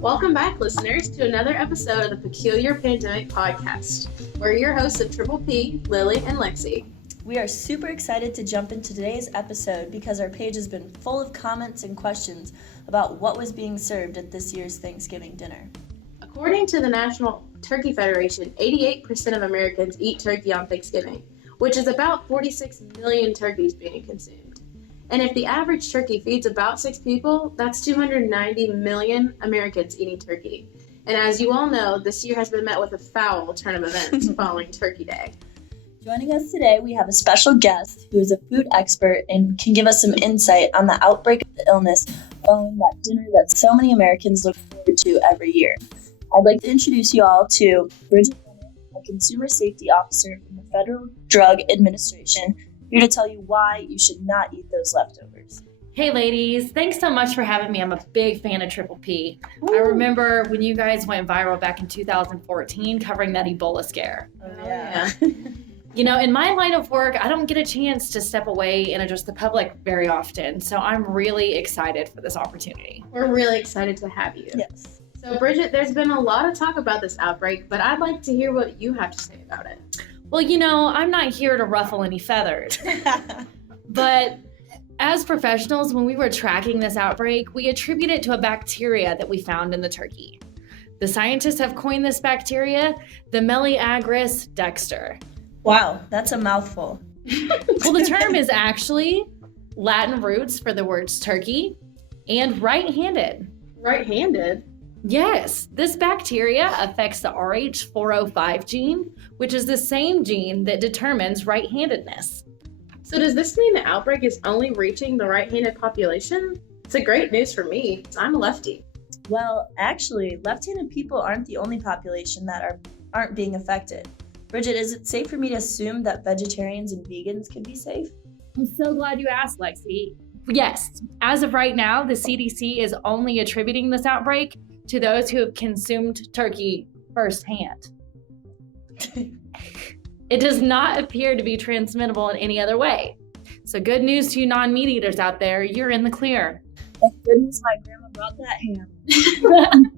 Welcome back, listeners, to another episode of the Peculiar Pandemic Podcast. We're your hosts of Triple P, Lily and Lexi. We are super excited to jump into today's episode because our page has been full of comments and questions about what was being served at this year's Thanksgiving dinner. According to the National Turkey Federation, 88% of Americans eat turkey on Thanksgiving, which is about 46 million turkeys being consumed. And if the average turkey feeds about 6 people, that's 290 million Americans eating turkey. And as you all know, this year has been met with a foul turn of events following Turkey Day. Joining us today, we have a special guest who is a food expert and can give us some insight on the outbreak of the illness following that dinner that so many Americans look forward to every year. I'd like to introduce you all to Bridget, a consumer safety officer from the Federal Drug Administration, here to tell you why you should not eat those leftovers. Hey ladies, thanks so much for having me. I'm a big fan of Triple P. Woo. I remember when you guys went viral back in 2014 covering that Ebola scare. Oh yeah. You know, in my line of work, I don't get a chance to step away and address the public very often, so I'm really excited for this opportunity. We're really excited to have you. Yes. So Bridget, there's been a lot of talk about this outbreak, but I'd like to hear what you have to say about it. Well, you know, I'm not here to ruffle any feathers, but as professionals, when we were tracking this outbreak, we attribute it to a bacteria that we found in the turkey. The scientists have coined this bacteria the Meliagris dexter. Wow, that's a mouthful. Well, the term is actually Latin roots for the words turkey and right-handed. Right-handed? Yes, this bacteria affects the RH405 gene, which is the same gene that determines right-handedness. So does this mean the outbreak is only reaching the right-handed population? It's a great news for me. I'm a lefty. Well, actually, left-handed people aren't the only population that aren't being affected. Bridget, is it safe for me to assume that vegetarians and vegans can be safe? I'm so glad you asked, Lexi. Yes, as of right now, the CDC is only attributing this outbreak to those who have consumed turkey firsthand. It does not appear to be transmittable in any other way. So good news to you non-meat eaters out there, you're in the clear. Thank goodness my grandma brought that ham.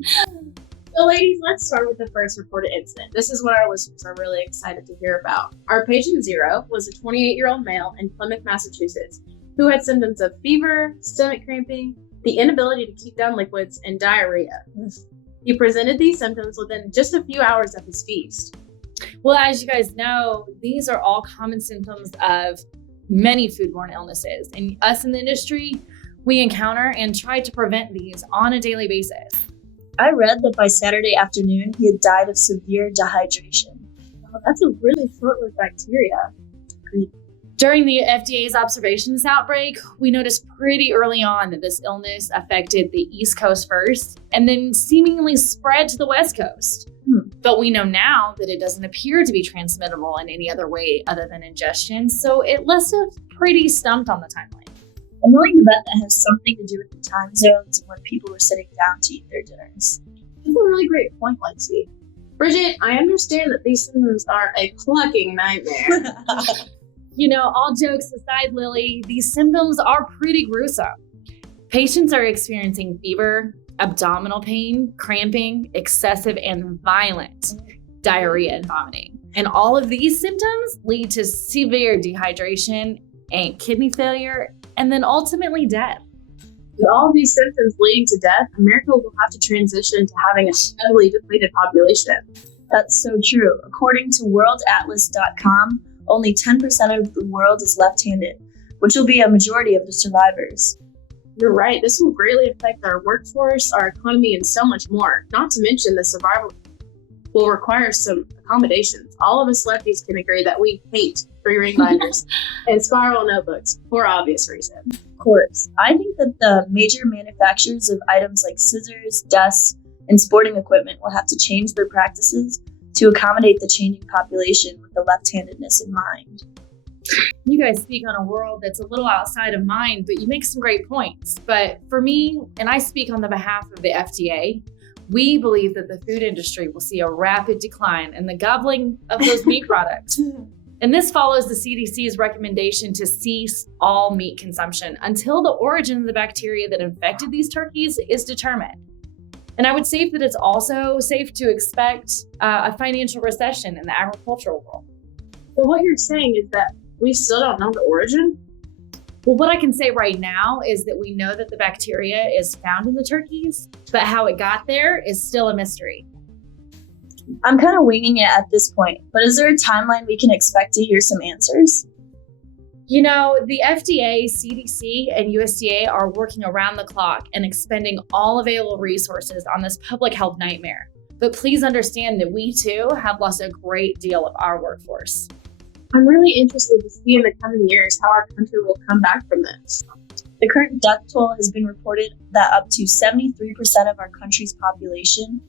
So ladies, let's start with the first reported incident. This is what our listeners are really excited to hear about. Our patient zero was a 28-year-old male in Plymouth, Massachusetts, who had symptoms of fever, stomach cramping, the inability to keep down liquids, and diarrhea. He presented these symptoms within just a few hours of his feast. Well, as you guys know, these are all common symptoms of many foodborne illnesses. And us in the industry, we encounter and try to prevent these on a daily basis. I read that by Saturday afternoon, he had died of severe dehydration. Wow, that's a really short-lived bacteria. During the FDA's observation of this outbreak, we noticed pretty early on that this illness affected the East Coast first and then seemingly spread to the West Coast. But we know now that it doesn't appear to be transmittable in any other way other than ingestion, so it left us pretty stumped on the timeline. I'm willing to bet that has something to do with the time zones and when people were sitting down to eat their dinners. That's a really great point, Lexi. Bridget, I understand that these symptoms are a plucking nightmare. You know, all jokes aside, Lily, these symptoms are pretty gruesome. Patients are experiencing fever, abdominal pain, cramping, excessive and violent diarrhea and vomiting. And all of these symptoms lead to severe dehydration and kidney failure, and then ultimately death. With all of these symptoms leading to death, America will have to transition to having a heavily depleted population. That's so true. According to worldatlas.com, only 10% of the world is left-handed, which will be a majority of the survivors. You're right. This will greatly affect our workforce, our economy, and so much more. Not to mention the survival will require some accommodations. All of us lefties can agree that we hate 3-ring binders and spiral notebooks for obvious reasons. Of course. I think that the major manufacturers of items like scissors, desks, and sporting equipment will have to change their practices to accommodate the changing population with the left-handedness in mind. You guys speak on a world that's a little outside of mine, but you make some great points. But for me, and I speak on the behalf of the FDA, we believe that the food industry will see a rapid decline in the gobbling of those meat products. And this follows the CDC's recommendation to cease all meat consumption until the origin of the bacteria that infected these turkeys is determined. And I would say that it's also safe to expect a financial recession in the agricultural world. But what you're saying is that we still don't know the origin? Well, what I can say right now is that we know that the bacteria is found in the turkeys, but how it got there is still a mystery. I'm kind of winging it at this point, but is there a timeline we can expect to hear some answers? You know, the FDA, CDC, and USDA are working around the clock and expending all available resources on this public health nightmare. But please understand that we too have lost a great deal of our workforce. I'm really interested to see in the coming years how our country will come back from this. The current death toll has been reported that up to 73% of our country's population.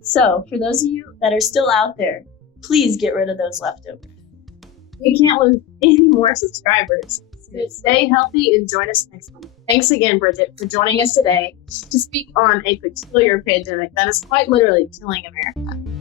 So, for those of you that are still out there, please get rid of those leftovers. We can't lose any more subscribers. So stay healthy and join us next month. Thanks again, Bridget, for joining us today to speak on a peculiar pandemic that is quite literally killing America.